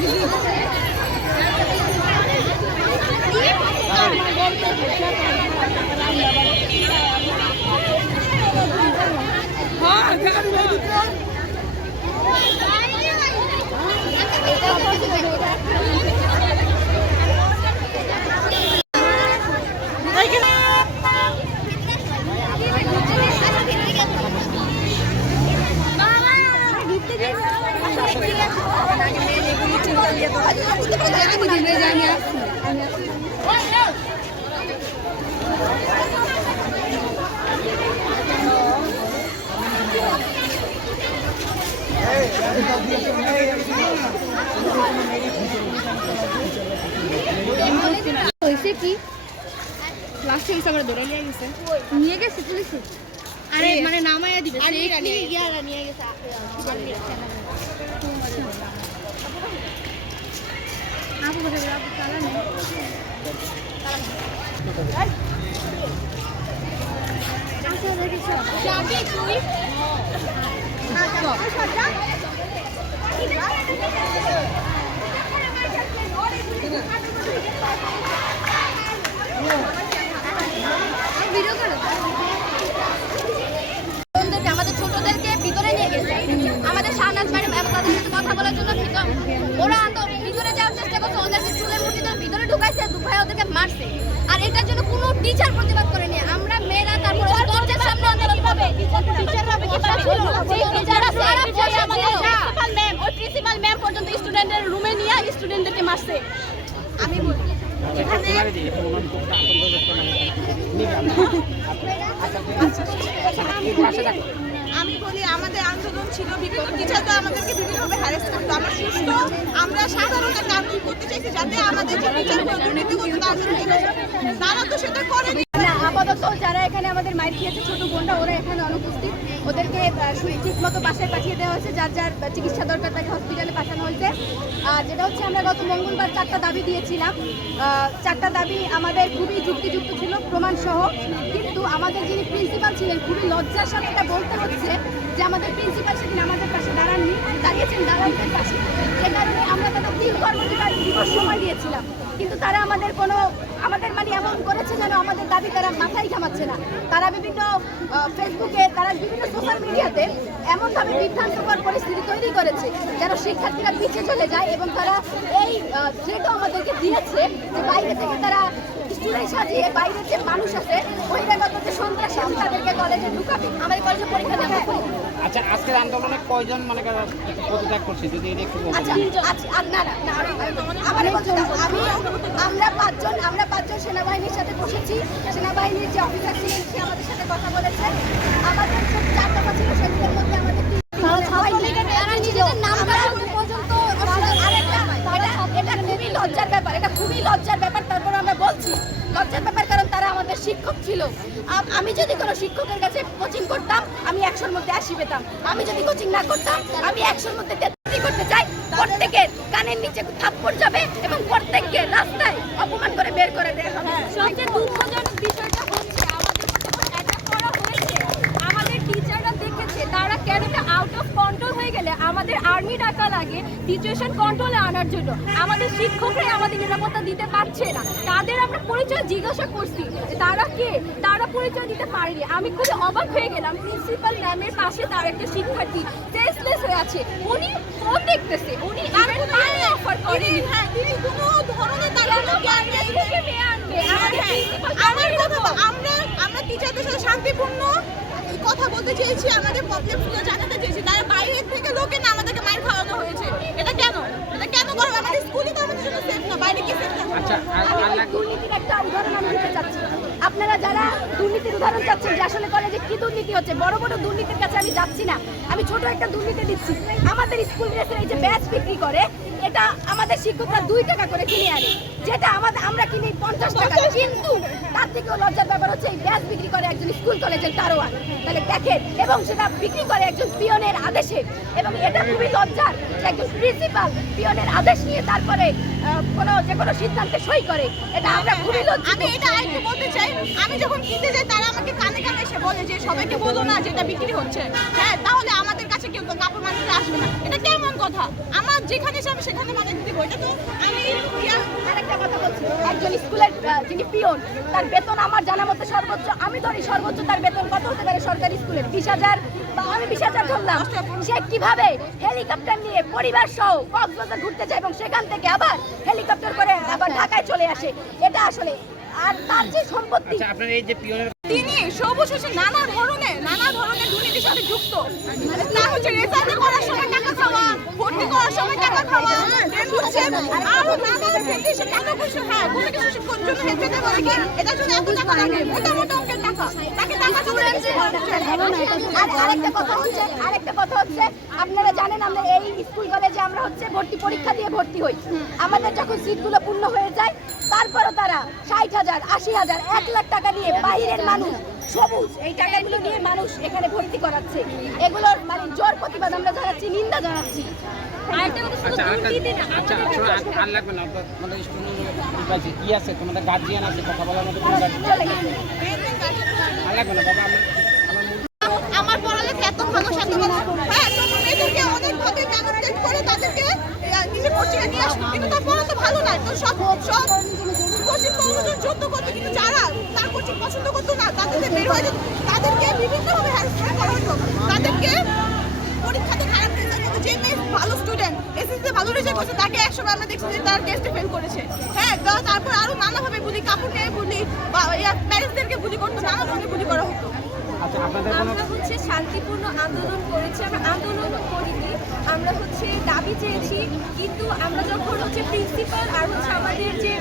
देखिए হয়েছে কি? লাস্টে গেছে আমরা ধরে নিয়ে গেছে নিয়ে গেছে পুলিশে আরে মানে নামায়া দিবে আর সে নিয়ে নিয়ে ইয়ারা নিয়ে গেছে আপু কোথায় আপু চালা নেই আচ্ছা দেখিস যাবি তুই। ভিডিও করো বোনদেরকে, আমাদের ছোটদেরকে ভিতরে নিয়ে গেছে আমাদের শাহনাজ ম্যাডাম এবং তাদের সাথে কথা বলার জন্য ওরা ভিতরে যাওয়ার চেষ্টা করছে ওদেরকে চুলের মুঠি ভিতরে ঢুকাইছে দুভাই ওদেরকে মারছে আর এটার জন্য কোনো টিচার প্রতিবাদ করেনি আমরা মেয়েরা তারপর দরজার সামনে আন্দোলন পাবে যারা সারা বসে আমাদের প্রিন্সিপাল ম্যাম ওই প্রিন্সিপাল ম্যাম পর্যন্ত স্টুডেন্টদের রুমে নিয়ে স্টুডেন্টদেরকে মারছে। আমি বলি এখানে আমি বলি আমাদের আন্দোলন ছিল বিভিন্ন টিচার তো আমাদেরকে বিভিন্নভাবে হ্যারেস করতো। আমরা সুস্থ আমরা সাধারণ একটা আন্দোলন করতে চাইছি যাতে আমাদের যে টিচারগুলো দুর্নীতি করতো তারা তো সেটা করেনি। আপাতত যারা এখানে আমাদের মাইর খেয়েছে ছোট বোনরা ওরা এখানে অনুপস্থিত। ওদেরকে ঠিক মতো বাসায় পাঠিয়ে দেওয়া হয়েছে, যার যার চিকিৎসা দরকার তাকে হসপিটালে পাঠানো হয়েছে। আর যেটা হচ্ছে, আমরা গত মঙ্গলবার চারটা দাবি দিয়েছিলাম। চারটা দাবি আমাদের খুবই যুক্তিযুক্ত ছিল প্রমাণ সহ কিন্তু আমাদের যিনি প্রিন্সিপাল ছিলেন, খুবই লজ্জার সাথে এটা বলতে হচ্ছে যে আমাদের প্রিন্সিপাল সেদিন আমাদের পাশে দাঁড়াননি দাঁড়িয়েছেন, দাঁড়ানদের পাশে। সে কারণে আমরা তাদের তিন কর্মদিবস দিবস সময় দিয়েছিলাম। কিন্তু তারা আমাদের কোনো, আমাদের মানে এমন করেছে যেন আমাদের দাবি তারা মাথায় ঘামাচ্ছে না। তারা বিভিন্ন ফেসবুকে তারা বিভিন্ন সোশ্যাল মিডিয়াতে এমনভাবে বিভ্রান্তকর পরিস্থিতি তৈরি করেছে যেন শিক্ষার্থীরা পিছিয়ে চলে যায় এবং তারা এই থ্রেটও আমাদেরকে দিয়েছে যে বাইরে থেকে তারা স্টুডেন্ট সাজিয়ে বাইরের যে মানুষ আছে বহিরাগত যে সন্ত্রাসী আছে তাদেরকে কলেজে ঢুকাবে। আমাদের কলেজে পরীক্ষা দেওয়া আচ্ছা আজকের আন্দোলনে কয়জন মানে পদত্যাগ করছে? যদি এটা একটু বলতেন আচ্ছা আচ্ছা দাও। আমি আমরা পাঁচজন আমরা পাঁচজন সেনাবাহিনীর সাথে বসেছি। সেনাবাহিনীর যে অফিসার ছিলেন সে আমাদের সাথে কথা বলেছে। আমাদের চার দফা ছিল সেগুলোর মধ্যে আমাদের ছিল। আমি যদি কোনো শিক্ষকের কাছে কোচিং করতাম, আমি একশোর মধ্যে আসি পেতাম। আমি যদি কোচিং না করতাম, আমি একশোর মধ্যে করতে চাই, প্রত্যেকের কানের নিচে থাপ্পড় যাবে এবং প্রত্যেককে রাস্তায় অপমান করে বের করে দেওয়া হবে সবচেয়ে দুঃখজনক বিষয়টা হচ্ছে আমাদের উপর যখন অ্যাটাক করা হয়েছে আমাদের টিচাররা দেখেছে তারা কেন আউট অফ কন্ট্রোল হয়ে গেলে আমাদের আর্মি ডাকা লাগে সিচুয়েশন কন্ট্রোলে আনার জন্য। আমাদের শিক্ষকরাই আমাদের নিরাপত্তা দিতে পারছে না। তাদের আমরা পরিচয় জিজ্ঞাসা করছি তারা কে? তারা পরিচয় দিতে পারেনি। আমি খুবই অবাক হয়ে গেলাম প্রিন্সিপাল ম্যামের পাশে তার একটা শিক্ষার্থী সেন্সলেস হয়ে আছে। উনি ফোন দেখতেছে উনি অফার করেনি। হ্যাঁ কোনো ধরনের হ্যাঁ, বল- আমরা আমরা টিচারদের সাথে শান্তিপূর্ণ কথা বলতে চেয়েছি আমাদের প্রবলেমগুলো জানাতে চেয়েছি। তারা বাইরে থেকে লোকে না আমাদেরকে মার খাওয়ানো হয়েছে। এটা কেন? এটা কেন করবে আমাদের স্কুলই তো আমাদের জন্য সেফ না বাইরে কি সেফ আচ্ছা দুর্নীতির একটা উদাহরণ আমি দিতে চাচ্ছি। আপনারা যারা দুর্নীতির উদাহরণ চাচ্ছেন যে আসলে কলেজে কি দুর্নীতি হচ্ছে বড় বড় দুর্নীতির কাছে আমি যাচ্ছি না। আমি ছোট একটা দুর্নীতি দিচ্ছি। আমাদের স্কুল ড্রেসের এই যে ব্যাচ বিক্রি করে এটা আমাদের শিক্ষকরা দুই টাকা করে কিনে আনে যেটা আমাদের আমরা কিনি পঞ্চাশ টাকা কিন্তু তার থেকেও লজ্জার ব্যাপার হচ্ছে এই ব্যাচ বিক্রি করে একজন স্কুল কলেজের দারোয়ান তাহলে দেখেন এবং সেটা বিক্রি করে একজন পিয়নের আদেশে। এবং এটা খুবই লজ্জার যে একজন প্রিন্সিপাল পিয়নের আদেশ নিয়ে তারপরে কোনো যে কোনো সিদ্ধান্তে সই করে। এটা আমরা খুবই লজ্জিত। আমি এটা আরেকটু বলতে চাই। আমি যখন কিনতে যাই তারা আমাকে কানে কানে এসে বলে যে সবাইকে বলো না যেটা বিক্রি হচ্ছে। হ্যাঁ তাহলে আমাদের কাছে কেউ যেখানে আমি সেখানে বানাতে দিব। এটা তো আমি আরেকটা কথা বলছি। একজন স্কুলের যিনি পিয়ন, তার বেতন আমার জানা মতে সর্বোচ্চ, আমি ধরি সর্বোচ্চ তার বেতন কত হতে পারে সরকারি স্কুলে? বিশ হাজার আমি বিশ হাজার ধরলাম। সে কীভাবে হেলিকপ্টার নিয়ে পরিবার সহ কক্সবাজার ঘুরতে যায় এবং সেখান থেকে আবার হেলিকপ্টার করে আবার ঢাকায় চলে আসে? এটা আসলে, আর তার যে সম্পত্তি আচ্ছা আপনার এই যে পিওনের তিনি সবুজ হচ্ছে নানা ধরনের নানা ধরনের দুর্নীতির সাথে যুক্ত। তা হচ্ছে রেজাল্ট করার সময় টাকা খাওয়া, ভর্তি করার সময় টাকা খাওয়া আরও নানা ক্ষেত্রে সে টাকা পয়সা হ্যাঁ কোনো কিছু জন্য হেল্প করে কি, এটার জন্য এত টাকা লাগে। মোটা আর আরেকটা কথা হচ্ছে আরেকটা কথা হচ্ছে আপনারা জানেন আমরা এই স্কুল কলেজে আমরা হচ্ছে ভর্তি পরীক্ষা দিয়ে ভর্তি হই। আমাদের যখন সিটগুলো পূর্ণ হয়ে যায় তারপরও তারা ষাট হাজার আশি হাজার এক লাখ টাকা নিয়ে বাইরের মানুষ সবুজ এই টাকাগুলো নিয়ে মানুষ এখানে ভর্তি করাচ্ছে। এগুলোর মানে জোর প্রতিবাদ আমরা জানাচ্ছি নিন্দা জানাচ্ছি। আরেকটা কথা শুধু আচ্ছা আচ্ছা কি আছে? তোমাদের গার্জিয়ান আছে কথা বলার মতো আমার পড়ালেখা এত ভালো সাথে ভালো হ্যাঁ ভাবে করে তাদেরকে নিজের কোচিংয়ে নিয়ে তো ভালো সব সব যোগ্য করতো কিন্তু যারা পছন্দ করতো না, তাদেরকে বের হয়ে যেত। তাদেরকে বিভিন্নভাবে হ্যারাসমেন্ট করা হতো। তাদেরকে যে মেয়ে ভালো স্টুডেন্ট এসএসসি ভালো রেজাল্ট করছে তাকে একসময় আমরা দেখছি যে তার টেস্টে ফেল করেছে। হ্যাঁ তারপর আরও নানাভাবে বুলি কাপড় নিয়ে বুলি বা প্যারেন্টসদেরকে বুলি করতো নানা ধরনের বুলি করা হতো। আচ্ছা আমরা হচ্ছে শান্তিপূর্ণ আন্দোলন করেছি আমরা আন্দোলন করিনি। আমরা হচ্ছে দাবি চেয়েছি কিন্তু আমরা যখন হচ্ছে প্রিন্সিপাল আর হচ্ছে আমাদের যে